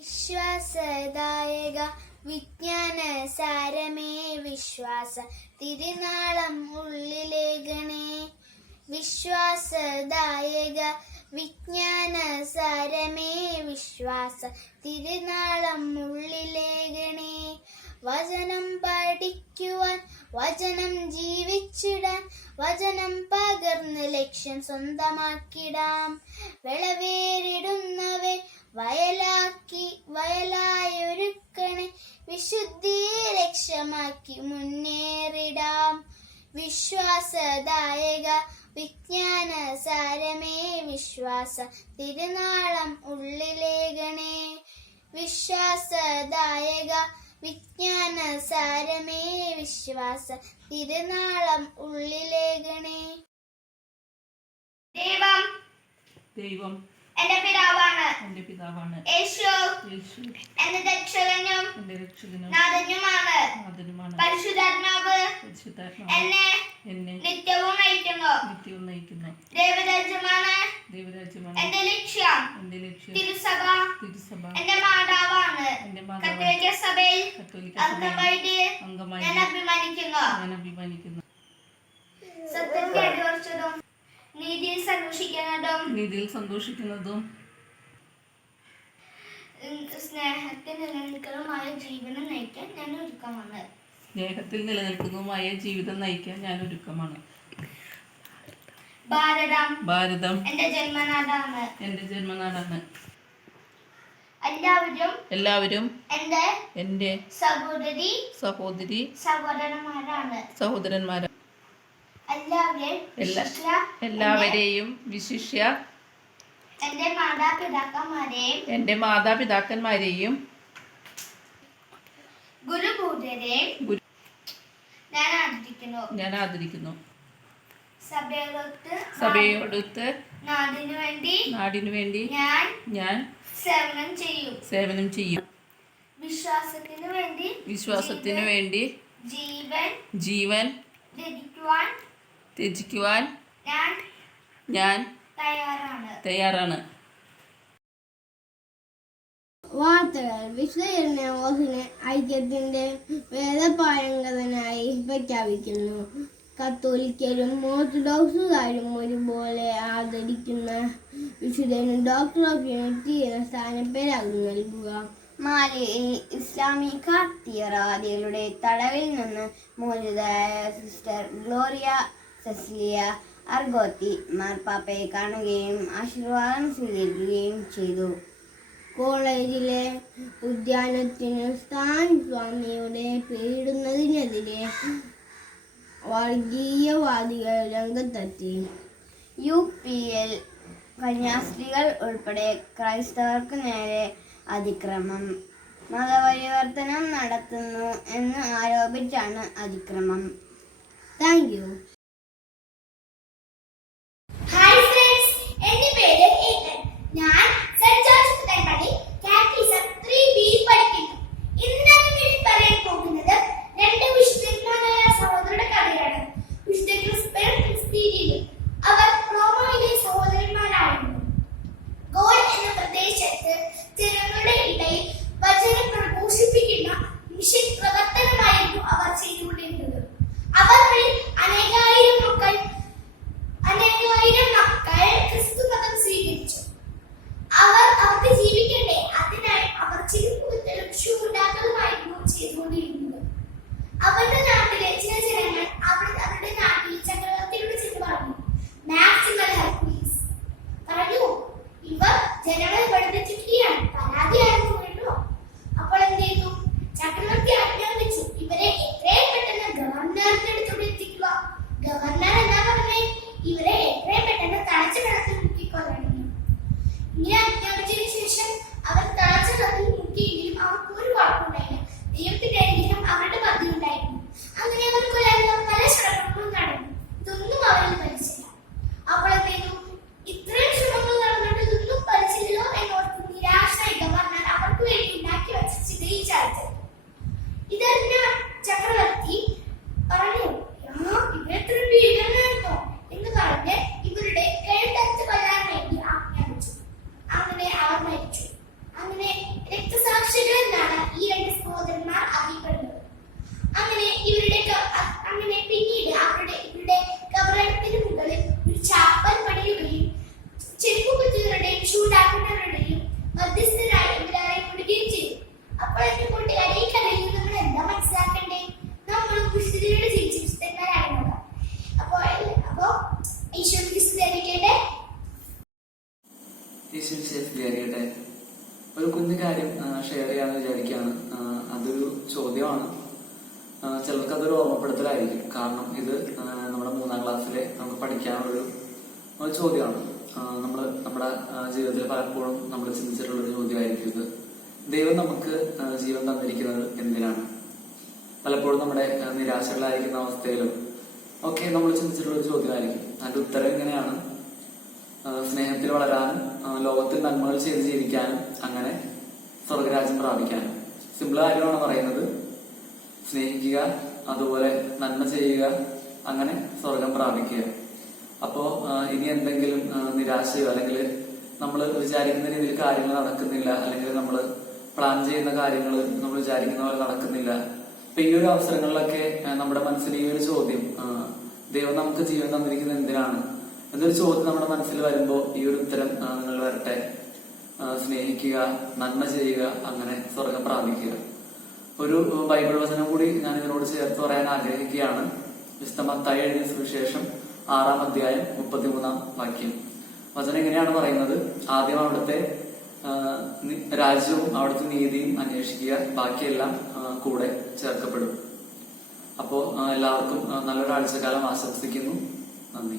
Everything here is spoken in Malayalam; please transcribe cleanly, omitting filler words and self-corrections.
വിശ്വാസദായക വിജ്ഞാന സാരമേ വിശ്വാസ തിരുനാളം ഉള്ളിലേകണേ. വിശ്വാസദായക വിജ്ഞാന സാരമേ വിശ്വാസ തിരുനാളം ഉള്ളിലേകണേ. വചനം പഠിക്കുവാൻ വചനം ജീവിച്ചിടാൻ വചനം പകർന്ന് ലക്ഷ്യം സ്വന്തമാക്കിടാം. വിളവേറിടുന്നവേ വയലായൊരുക്കണേ. വിശുദ്ധിയെ ലക്ഷ്യമാക്കി മുന്നേറിടാം. വിശ്വാസദായക വിജ്ഞാന സാരമേ വിശ്വാസ തിരുനാളം ഉള്ളിലേകണേ. വിശ്വാസദായക വിജ്ഞാന സാരമേ വിശ്വാസ തിരുനാളം ഉള്ളിലേകണേ. ദൈവം എന്റെ പിതാവാണ്. യേശു എന്റെ രക്ഷകനും നാഥനുമാണ്. പരിശുദ്ധാത്മാവ് എന്നെ നിത്യവും നയിക്കുന്നു. ദൈവരാജ്യമാണ് എന്റെ ലക്ഷ്യം. തിരുസഭ എന്റെ മാതാവാണ്. കത്തോലിക്ക സഭയിൽ അംഗമായിട്ട് ഞാൻ അഭിമാനിക്കുന്നു. സത്യത്തെ അടിയുറച്ചതും നീതിയിൽ സന്തോഷിക്കുന്നതും സ്നേഹത്തിൽ നിലനിൽക്കുന്നതുമായ ജീവിതം നയിക്കാൻ ഞാൻ ഒരുക്കമാണ്. ഭാരതം എന്റെ ജന്മനാടാണ്. എല്ലാവരും എന്റെ സഹോദരി സഹോദരന്മാരാണ്. എല്ലാവരെയും വിശിഷ്യ എന്റെ മാതാപിതാക്കന്മാരെയും ഞാൻ ആദരിക്കുന്നു. സഭയോടൊത്ത് നാടിനു വേണ്ടി ഞാൻ സേവനം ചെയ്യും. വിശ്വാസത്തിനു വേണ്ടി ജീവൻ ത്യജിക്കുവാൻ ഞാൻ തയ്യാറാണ്. വാർത്തകൾ. വിശുദ്ധ ഐക്യത്തിന്റെ വേദപാരംഗതനായി പ്രഖ്യാപിക്കുന്നു. കത്തോലിക്കരും ഓർത്തഡോക്സുകാരും ഒരുപോലെ ആദരിക്കുന്ന വിശുദ്ധന് ഡോക്ടർ ഓഫ് യൂണിറ്റി എന്ന സ്ഥാനപ്പേരാകുന്നു നൽകുക. ഇസ്ലാമിക തീവ്രവാദികളുടെ തടവിൽ നിന്ന് മോചിതയായ സിസ്റ്റർ ഗ്ലോറിയ സെസിലിയ അർഗോത്തി മാർപ്പാപ്പയെ കാണുകയും ആശീർവാദം സ്വീകരിക്കുകയും ചെയ്തു. കോളേജിലെ ഉദ്യാനത്തിന് സ്ഥാൻ സ്വാമിയുടെ പേരിടുന്നതിനെതിരെ വർഗീയവാദികൾ രംഗത്തെത്തി. UP-ൽ കന്യാസ്ത്രീകൾ ഉൾപ്പെടെ ക്രൈസ്തവർക്ക് നേരെ അതിക്രമം. മതപരിവർത്തനം നടത്തുന്നു എന്ന് ആരോപിച്ചാണ് അതിക്രമം. Thank you. ഹായ് ഫ്രണ്ട്സ്, എന്റെ പേര് ഏതൻ. ഞാൻ saint George Puthanpally catechism 3B പഠിക്കുന്നു. ഇന്ന് ഞാൻ നിങ്ങളിൽ പറയാൻ പോകുന്നത് രണ്ട് വിശുദ്ധന്മാരായ സഹോദരരുടെ കഥയാണ്. വിശുദ്ധ ക്രിസ്ത്യനും ക്രിസ്തീനയും. അവർ റോമയിലെ സഹോദരന്മാരായിരുന്നു. ഗോൾ എന്ന പ്രദേശത്ത് ജനങ്ങളുടെ ഇടയിൽ വചനം പ്രഘോഷിപ്പിക്കുന്ന മിഷൻ പ്രവർത്തനമായിരുന്നു അവർ ചെയ്തുകൊണ്ടിരുന്നത്. അവർ അനേക മധ്യസ്ഥരായി ഇവരെ അറിയപ്പെടുകയും ചെയ്തു. അപ്പോൾ എന്റെ കൂട്ടുകാരെ, ഈ കഥയിൽ നിന്ന് നമ്മൾ എന്താ മനസ്സിലാക്കണ്ടേ? നമ്മൾ വിശുദ്ധിയോടെ ജീവിച്ച വിശുദ്ധന്മാരാണെന്നത്. അപ്പോ ഈശോ വിശുദ്ധീകരിക്കട്ടെ. ഈശ്വരിയായിരിക്കട്ടെ. ഒരു കുഞ്ഞു കാര്യം ഷെയർ ചെയ്യാന്ന് വിചാരിക്കുകയാണ്. അതൊരു ചോദ്യമാണ്. ചിലർക്ക് അതൊരു ഓർമ്മപ്പെടുത്തലായിരിക്കും. കാരണം ഇത് നമ്മുടെ 3ാം ക്ലാസ്സിലെ നമുക്ക് പഠിക്കാനുള്ളൊരു ചോദ്യമാണ്. നമ്മുടെ ജീവിതത്തിൽ പലപ്പോഴും നമ്മൾ ചിന്തിച്ചിട്ടുള്ളൊരു ചോദ്യമായിരിക്കും ഇത്. ദൈവം നമുക്ക് ജീവൻ തന്നിരിക്കുന്നത് എന്തിനാണ്? പലപ്പോഴും നമ്മുടെ നിരാശകളായിരിക്കുന്ന അവസ്ഥയിലും ഒക്കെ നമ്മൾ ചിന്തിച്ചിട്ടുള്ളൊരു ചോദ്യമായിരിക്കും. അതിന്റെ ഉത്തരം ഇങ്ങനെയാണ്: സ്നേഹത്തിൽ വളരാനും ലോകത്തിൽ നന്മകൾ ചെയ്ത് ജീവിക്കാനും അങ്ങനെ സ്വർഗരാജ്യം പ്രാപിക്കാനും. സിമ്പിൾ കാര്യമാണ് പറയുന്നത്. സ്നേഹിക്കുക, അതുപോലെ നന്മ ചെയ്യുക, അങ്ങനെ സ്വർഗം പ്രാപിക്കുക. അപ്പോ ഇനി എന്തെങ്കിലും നിരാശയോ അല്ലെങ്കിൽ നമ്മൾ വിചാരിക്കുന്ന രീതിയിൽ കാര്യങ്ങൾ നടക്കുന്നില്ല, അല്ലെങ്കിൽ നമ്മൾ പ്ലാൻ ചെയ്യുന്ന കാര്യങ്ങൾ നമ്മൾ വിചാരിക്കുന്ന പോലെ നടക്കുന്നില്ല, അപ്പൊ ഈ ഒരു അവസരങ്ങളിലൊക്കെ നമ്മുടെ മനസ്സിൽ ഈ ഒരു ചോദ്യം, ദൈവം നമുക്ക് ജീവൻ തന്നിരിക്കുന്നത് എന്തിനാണ് എന്നൊരു ചോദ്യം നമ്മുടെ മനസ്സിൽ വരുമ്പോൾ ഈ ഒരു ഉത്തരം നിങ്ങൾ വരട്ടെ: സ്നേഹിക്കുക, നന്മ ചെയ്യുക, അങ്ങനെ സ്വർഗം പ്രാപിക്കുക. ഒരു ബൈബിൾ വചനം കൂടി ഞാൻ ഇതിനോട് ചേർത്ത് പറയാൻ ആഗ്രഹിക്കുകയാണ്. വിശുദ്ധ മത്തായി എഴുതിയ സുവിശേഷം 6-ാം അധ്യായം 33-ാം വാക്യം. വചനം എങ്ങനെയാണ് പറയുന്നത്: ആദ്യം അവിടുത്തെ രാജ്യവും അവിടുത്തെ നീതിയും അന്വേഷിക്കുക, ബാക്കിയെല്ലാം കൂടെ ചേർക്കപ്പെടും. അപ്പോ എല്ലാവർക്കും നല്ലൊരു ആഴ്ചക്കാലം ആശംസിക്കുന്നു. നന്ദി.